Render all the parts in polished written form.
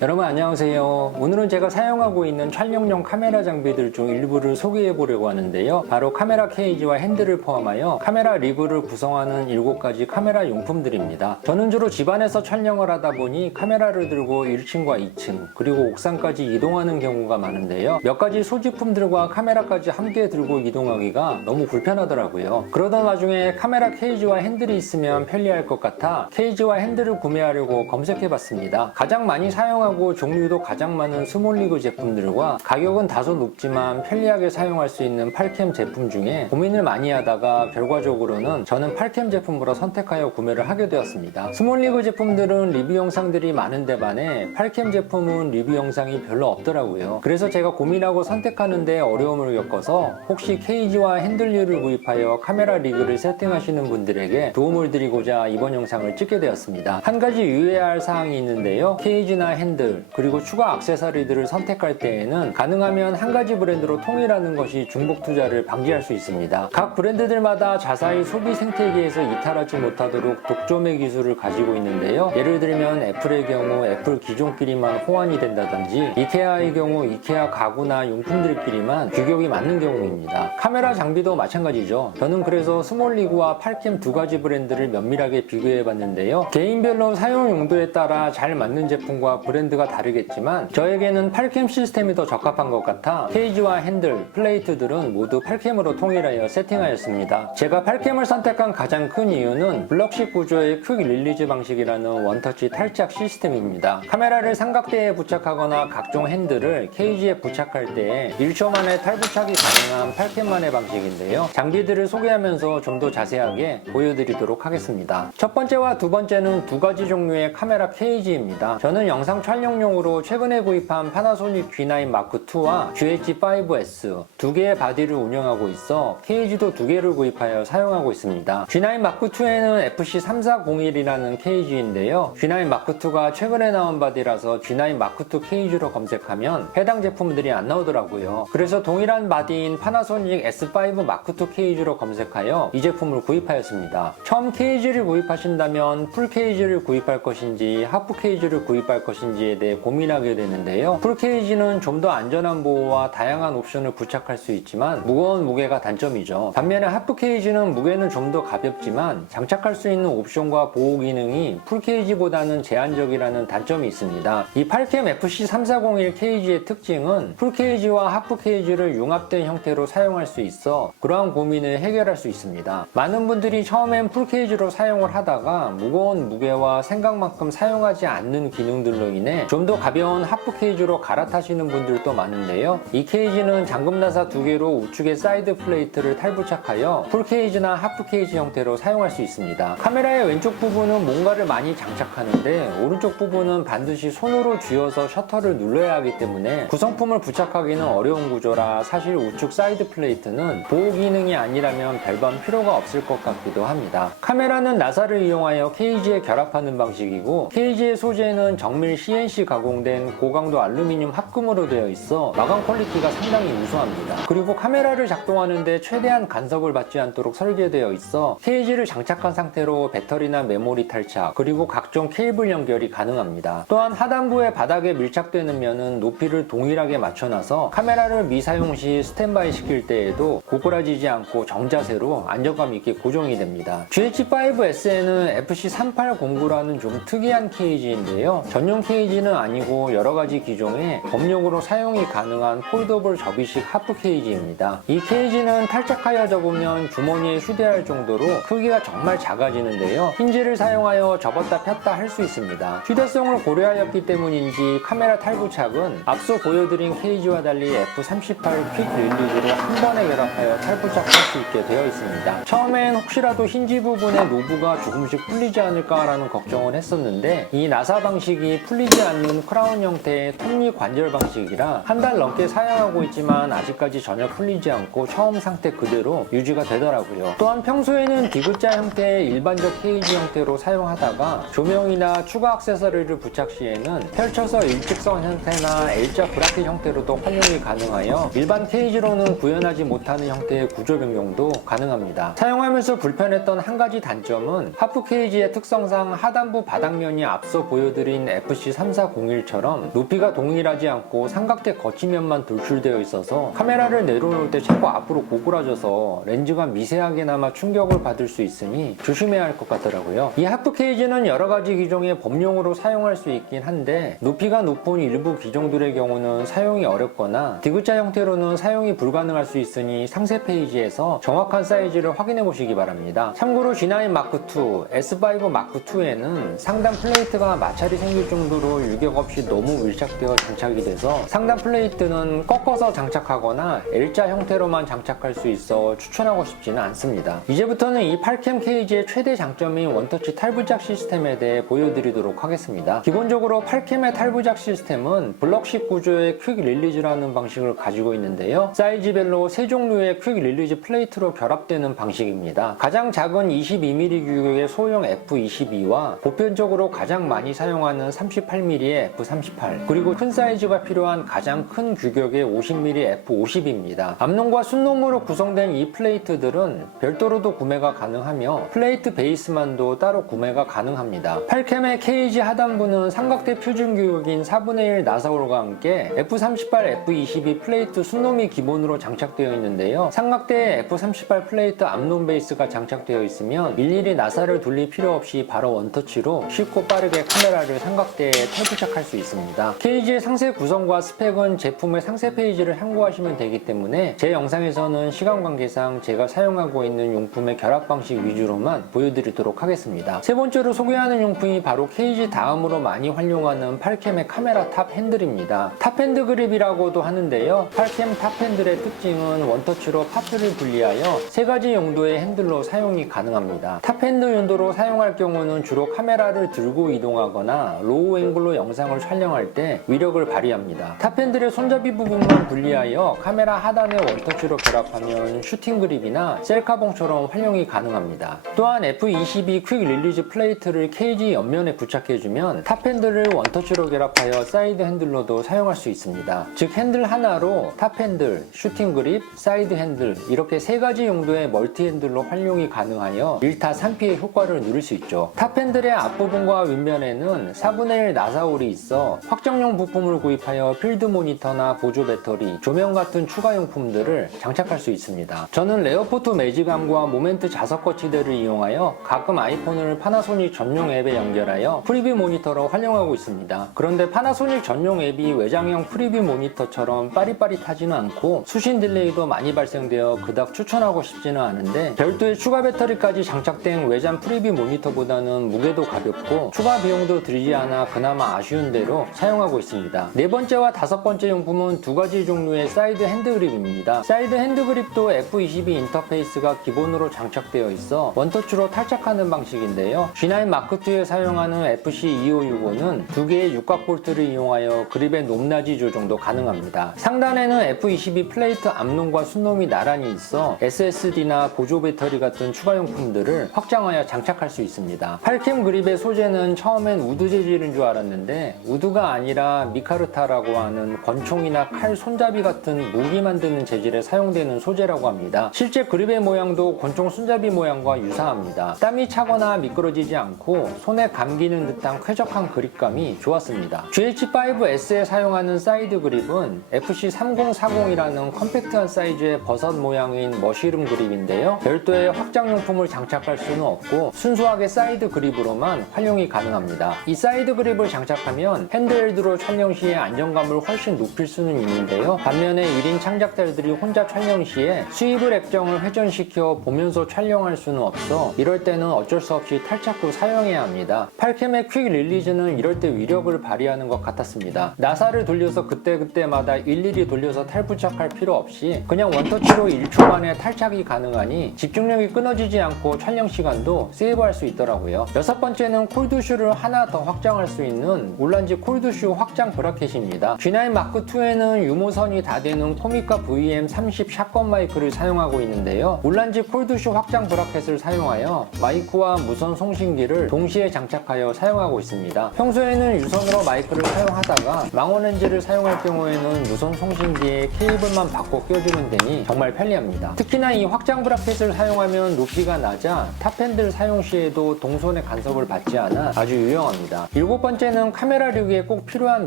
여러분 안녕하세요. 오늘은 제가 사용하고 있는 촬영용 카메라 장비들 중 일부를 소개해 보려고 하는데요. 바로 카메라 케이지와 핸들을 포함하여 카메라 리그를 구성하는 7가지 카메라 용품들입니다. 저는 주로 집안에서 촬영을 하다 보니 카메라를 들고 1층과 2층 그리고 옥상까지 이동하는 경우가 많은데요. 몇 가지 소지품들과 카메라까지 함께 들고 이동하기가 너무 불편하더라고요. 그러던 와중에 카메라 케이지와 핸들이 있으면 편리할 것 같아 케이지와 핸들을 구매하려고 검색해 봤습니다. 가장 많이 사용하고 종류도 가장 많은 스몰리그 제품들과 가격은 다소 높지만 편리하게 사용할 수 있는 팔캠 제품 중에 고민을 많이 하다가 결과적으로는 저는 팔캠 제품으로 선택하여 구매를 하게 되었습니다. 스몰리그 제품들은 리뷰 영상들이 많은데 반해 팔캠 제품은 리뷰 영상이 별로 없더라고요. 그래서 제가 고민하고 선택하는데 어려움을 겪어서 혹시 케이지와 핸들류를 구입하여 카메라 리그를 세팅하시는 분들에게 도움을 드리고자 이번 영상을 찍게 되었습니다. 한 가지 유의해야 할 사항이 있는데요. 케이지나 핸들 그리고 추가 액세서리들을 선택할 때에는 가능하면 한 가지 브랜드로 통일하는 것이 중복 투자를 방지할 수 있습니다. 각 브랜드들마다 자사의 소비 생태계에서 이탈하지 못하도록 독점의 기술을 가지고 있는데요. 예를 들면 애플의 경우 애플 기종끼리만 호환이 된다든지 이케아의 경우 이케아 가구나 용품들끼리만 규격이 맞는 경우입니다. 카메라 장비도 마찬가지죠. 저는 그래서 스몰리그와 팔캠 두 가지 브랜드를 면밀하게 비교해 봤는데요. 개인별로 사용 용도에 따라 잘 맞는 제품과 브랜드가 다르겠지만 저에게는 팔캠 시스템이 더 적합한 것 같아 케이지와 핸들, 플레이트들은 모두 팔캠으로 통일하여 세팅하였습니다. 제가 팔캠을 선택한 가장 큰 이유는 블럭식 구조의 퀵 릴리즈 방식이라는 원터치 탈착 시스템입니다. 카메라를 삼각대에 부착하거나 각종 핸들을 케이지에 부착할 때에 1초 만에 탈부착이 가능한 팔캠만의 방식인데요. 장비들을 소개하면서 좀 더 자세하게 보여드리도록 하겠습니다. 첫 번째와 두 번째는 두 가지 종류의 카메라 케이지입니다. 저는 영상 촬영용으로 최근에 구입한 파나소닉 G9 마크2와 GH5S 두 개의 바디를 운영하고 있어 케이지도 두 개를 구입하여 사용하고 있습니다. G9 마크2에는 FC3401이라는 케이지인데요. G9 마크2가 최근에 나온 바디라서 G9 마크2 케이지로 검색하면 해당 제품들이 안 나오더라고요. 그래서 동일한 바디인 파나소닉 S5 마크2 케이지로 검색하여 이 제품을 구입하였습니다. 처음 케이지를 구입하신다면 풀 케이지를 구입할 것인지 하프 케이지를 구입할 것인지에 대해 고민하게 되는데요. 풀 케이지는 좀 더 안전한 보호와 다양한 옵션을 부착할 수 있지만 무거운 무게가 단점이죠. 반면에 하프 케이지는 무게는 좀 더 가볍지만 장착할 수 있는 옵션과 보호 기능이 풀 케이지보다는 제한적이라는 단점이 있습니다. 이 팔캠 FC3401 케이지의 특징은 풀 케이지와 하프 케이지를 융합된 형태로 사용할 수 있어 그러한 고민을 해결할 수 있습니다. 많은 분들이 처음엔 풀 케이지로 사용을 하다가 무거운 무게와 생각만큼 사용하지 않는 기능들로 인해 좀 더 가벼운 하프 케이지로 갈아타시는 분들도 많은데요. 이 케이지는 잠금나사 두 개로 우측의 사이드 플레이트를 탈부착하여 풀 케이지나 하프 케이지 형태로 사용할 수 있습니다. 카메라의 왼쪽 부분은 뭔가를 많이 장착하는데 오른쪽 부분은 반드시 손으로 쥐어서 셔터를 눌러야 하기 때문에 구성품을 부착하기는 어려운 구조라 사실 우측 사이드 플레이트는 보호 기능이 아니라면 별반 필요가 없을 것 같기도 합니다. 카메라는 나사를 이용하여 케이지에 결합하는 방식이고 케이지의 소재는 정밀 CNC 가공된 고강도 알루미늄 합금으로 되어 있어 마감 퀄리티가 상당히 우수합니다. 그리고 카메라를 작동하는데 최대한 간섭을 받지 않도록 설계되어 있어 케이지를 장착한 상태로 배터리나 메모리 탈착 그리고 각종 케이블 연결이 가능합니다. 또한 하단부의 바닥에 밀착되는 면은 높이를 동일하게 맞춰놔서 카메라를 미사용 시 스탠바이 시킬 때에도 고꾸라지지 않고 정자세로 안정감 있게 고정이 됩니다. GH5S에는 FC3809라는 좀 특이한 케이지인데요. 전용 케이지는 아니고 여러가지 기종에 범용으로 사용이 가능한 폴더블 접이식 하프 케이지입니다. 이 케이지는 탈착하여 접으면 주머니에 휴대할 정도로 크기가 정말 작아지는데요. 힌지를 사용하여 접었다 폈다 할 수 있습니다. 휴대성을 고려하였기 때문인지 카메라 탈부착은 앞서 보여드린 케이지와 달리 F38 퀵 릴리즈로 한 번에 결합하여 탈부착할 수 있게 되어 있습니다. 처음엔 혹시라도 힌지 부분의 노브가 조금씩 풀리지 않을까라는 걱정을 했었는데 이 나사 방식이 풀리지 않는 크라운 형태의 톱니 관절 방식이라 한 달 넘게 사용하고 있지만 아직까지 전혀 풀리지 않고 처음 상태 그대로 유지가 되더라고요. 또한 평소에는 디귿자 형태의 일반적 케이지 형태로 사용하다가 조명이나 추가 액세서리를 부착 시에는 펼쳐서 일직선 형태나 L자 브라켓 형태로도 활용이 가능하여 일반 케이지로는 구현하지 못하는 형태의 구조 변경도 가능합니다. 사용하면서 불편했던 한 가지 단점은 하프 케이지의 특성상 하단부 바닥면이 앞서 보여드린 FC3401 3401처럼 높이가 동일하지 않고 삼각대 거치면만 돌출되어 있어서 카메라를 내려놓을 때 자꾸 앞으로 고꾸라져서 렌즈가 미세하게나마 충격을 받을 수 있으니 조심해야 할 것 같더라고요. 이 하프 케이지는 여러가지 기종의 범용으로 사용할 수 있긴 한데 높이가 높은 일부 기종들의 경우는 사용이 어렵거나 D자 형태로는 사용이 불가능할 수 있으니 상세 페이지에서 정확한 사이즈를 확인해 보시기 바랍니다. 참고로 G9 M2, S5 M2에는 상단 플레이트가 마찰이 생길 정도로 유격 없이 너무 밀착되어 장착이 돼서 상단 플레이트는 꺾어서 장착하거나 L자 형태로만 장착할 수 있어 추천하고 싶지는 않습니다. 이제부터는 이 8캠 케이지의 최대 장점인 원터치 탈부착 시스템에 대해 보여드리도록 하겠습니다. 기본적으로 8캠의 탈부착 시스템은 블럭식 구조의 퀵 릴리즈라는 방식을 가지고 있는데요. 사이즈별로 세 종류의 퀵 릴리즈 플레이트로 결합되는 방식입니다. 가장 작은 22mm 규격의 소형 F22와 보편적으로 가장 많이 사용하는 38mm의 F38 그리고 큰 사이즈가 필요한 가장 큰 규격의 50mm F50입니다. 암놈과 순놈으로 구성된 이 플레이트들은 별도로도 구매가 가능하며 플레이트 베이스만도 따로 구매가 가능합니다. 8캠의 케이지 하단부는 삼각대 표준 규격인 4분의 1 나사홀과 함께 F38, F22 플레이트 순놈이 기본으로 장착되어 있는데요. 삼각대에 F38 플레이트 암놈 베이스가 장착되어 있으면 일일이 나사를 돌릴 필요 없이 바로 원터치로 쉽고 빠르게 카메라를 삼각대에 탈부착할 수 있습니다. 케이지의 상세 구성과 스펙은 제품의 상세 페이지를 참고하시면 되기 때문에 제 영상에서는 시간 관계상 제가 사용하고 있는 용품의 결합 방식 위주로만 보여드리도록 하겠습니다. 세 번째로 소개하는 용품이 바로 케이지 다음으로 많이 활용하는 8캠의 카메라 탑 핸들입니다. 탑 핸드 그립이라고도 하는데요. 8캠 탑 핸들의 특징은 원터치로 파트를 분리하여 세 가지 용도의 핸들로 사용이 가능합니다. 탑 핸들 용도로 사용할 경우는 주로 카메라를 들고 이동하거나 로우 앵글로 영상을 촬영할 때 위력을 발휘합니다. 탑 핸들의 손잡이 부분만 분리하여 카메라 하단에 원터치로 결합하면 슈팅 그립이나 셀카봉처럼 활용이 가능합니다. 또한 F22 퀵 릴리즈 플레이트를 케이지 옆면에 부착해주면 탑 핸들을 원터치로 결합하여 사이드 핸들로도 사용할 수 있습니다. 즉 핸들 하나로 탑 핸들, 슈팅 그립, 사이드 핸들 이렇게 세 가지 용도의 멀티 핸들로 활용이 가능하여 1타 3피의 효과를 누릴 수 있죠. 탑 핸들의 앞부분과 윗면에는 4분의 1 나사홀이 있어 확정용 부품을 구입하여 필드 모니터나 보조 배터리, 조명 같은 추가 용품들을 장착할 수 있습니다. 저는 레어포토 매직암과 모멘트 자석 거치대를 이용하여 가끔 아이폰을 파나소닉 전용 앱에 연결하여 프리뷰 모니터로 활용하고 있습니다. 그런데 파나소닉 전용 앱이 외장형 프리뷰 모니터처럼 빠릿빠릿하지는 않고 수신 딜레이도 많이 발생되어 그닥 추천하고 싶지는 않은데 별도의 추가 배터리까지 장착된 외장 프리뷰 모니터보다는 무게도 가볍고 추가 비용도 들지 않아 그나마 아쉬운 대로 사용하고 있습니다. 네 번째와 다섯 번째 용품은 두 가지 종류의 사이드 핸드 그립입니다. 사이드 핸드 그립도 F22 인터페이스가 기본으로 장착되어 있어 원터치로 탈착하는 방식인데요. G9 M2에 사용하는 FC2565는 두 개의 육각 볼트를 이용하여 그립의 높낮이 조정도 가능합니다. 상단에는 F22 플레이트 암놈과 순놈이 나란히 있어 SSD나 보조 배터리 같은 추가 용품들을 확장하여 장착할 수 있습니다. 8캠 그립의 소재는 처음엔 우드 재질인 줄 알았는데 우드가 아니라 미카르타라고 하는 권총이나 칼 손잡이 같은 무기 만드는 재질에 사용되는 소재라고 합니다. 실제 그립의 모양도 권총 손잡이 모양과 유사합니다. 땀이 차거나 미끄러지지 않고 손에 감기는 듯한 쾌적한 그립감이 좋았습니다. GH5S에 사용하는 사이드 그립은 FC3040이라는 컴팩트한 사이즈의 버섯 모양인 머시룸 그립인데요. 별도의 확장용품을 장착할 수는 없고 순수하게 사이드 그립으로만 활용이 가능합니다. 이 사이드 그립을 장착하면 핸드헬드로 촬영 시에 안정감을 훨씬 높일 수는 있는데요. 반면에 1인 창작자들이 혼자 촬영 시에 수입을 액정을 회전시켜 보면서 촬영할 수는 없어 이럴 때는 어쩔 수 없이 탈착 후 사용해야 합니다. 8캠의 퀵 릴리즈는 이럴 때 위력을 발휘하는 것 같았습니다. 나사를 돌려서 그때그때마다 일일이 돌려서 탈부착할 필요 없이 그냥 원터치로 1초 만에 탈착이 가능하니 집중력이 끊어지지 않고 촬영 시간도 세이브할 수 있더라고요. 여섯 번째는 콜드슈를 하나 더 확장할 수 있는 울란지 콜드슈 확장 브라켓입니다. G9 M2에는 유무선이 다 되는 코미카 VM30 샷건 마이크를 사용하고 있는데요. 울란지 콜드슈 확장 브라켓을 사용하여 마이크와 무선 송신기를 동시에 장착하여 사용하고 있습니다. 평소에는 유선으로 마이크를 사용하다가 망원 렌즈를 사용할 경우에는 무선 송신기에 케이블만 바꿔 껴주면 되니 정말 편리합니다. 특히나 이 확장 브라켓을 사용하면 높이가 낮아 탑핸들 사용 시에도 동선의 간섭을 받지 않아 아주 유용합니다. 일곱 번째는 번째는 카메라 류기에 꼭 필요한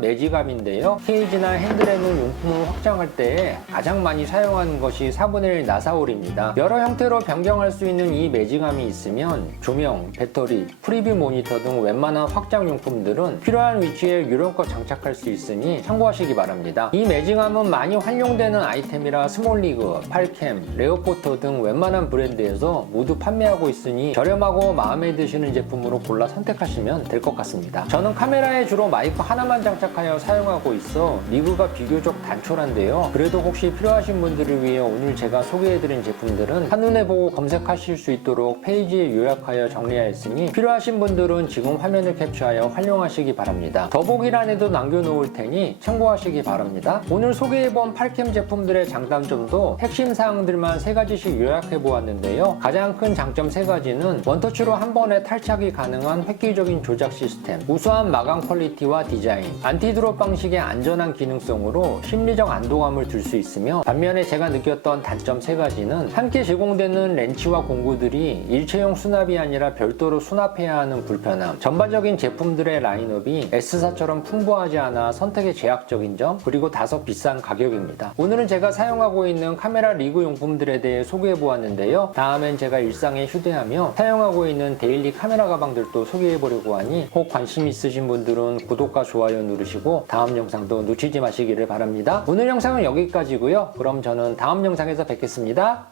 매지감인데요. 케이지나 핸들에 놓은 용품을 확장할 때 가장 많이 사용하는 것이 4분의 1 나사홀입니다. 여러 형태로 변경할 수 있는 이 매지감이 있으면 조명, 배터리, 프리뷰 모니터 등 웬만한 확장 용품들은 필요한 위치에 유령껏 장착할 수 있으니 참고하시기 바랍니다. 이 매지감은 많이 활용되는 아이템이라 스몰리그, 팔캠, 레오포터 등 웬만한 브랜드에서 모두 판매하고 있으니 저렴하고 마음에 드시는 제품으로 골라 선택하시면 될 것 같습니다. 저는 카메라에 주로 마이크 하나만 장착하여 사용하고 있어 리그가 비교적 단촐한데요. 그래도 혹시 필요하신 분들을 위해 오늘 제가 소개해드린 제품들은 한눈에 보고 검색하실 수 있도록 페이지에 요약하여 정리하였으니 필요하신 분들은 지금 화면을 캡처하여 활용하시기 바랍니다. 더보기란에도 남겨놓을 테니 참고하시기 바랍니다. 오늘 소개해본 팔캠 제품들의 장단점도 핵심 사항들만 3가지씩 요약해보았는데요. 가장 큰 장점 3가지는 원터치로 한 번에 탈착이 가능한 획기적인 조작 시스템, 우수한 마감 퀄리티와 디자인, 안티드롭 방식의 안전한 기능성으로 심리적 안도감을 줄 수 있으며, 반면에 제가 느꼈던 단점 3가지는 함께 제공되는 렌치와 공구들이 일체형 수납이 아니라 별도로 수납해야 하는 불편함, 전반적인 제품들의 라인업이 S사처럼 풍부하지 않아 선택에 제약적인 점, 그리고 다소 비싼 가격입니다. 오늘은 제가 사용하고 있는 카메라 리그 용품들에 대해 소개해보았는데요. 다음엔 제가 일상에 휴대하며 사용하고 있는 데일리 카메라 가방들도 소개해보려고 하니 혹 관심 있으신 분들은 구독과 좋아요 누르시고 다음 영상도 놓치지 마시기를 바랍니다. 오늘 영상은 여기까지고요. 그럼 저는 다음 영상에서 뵙겠습니다.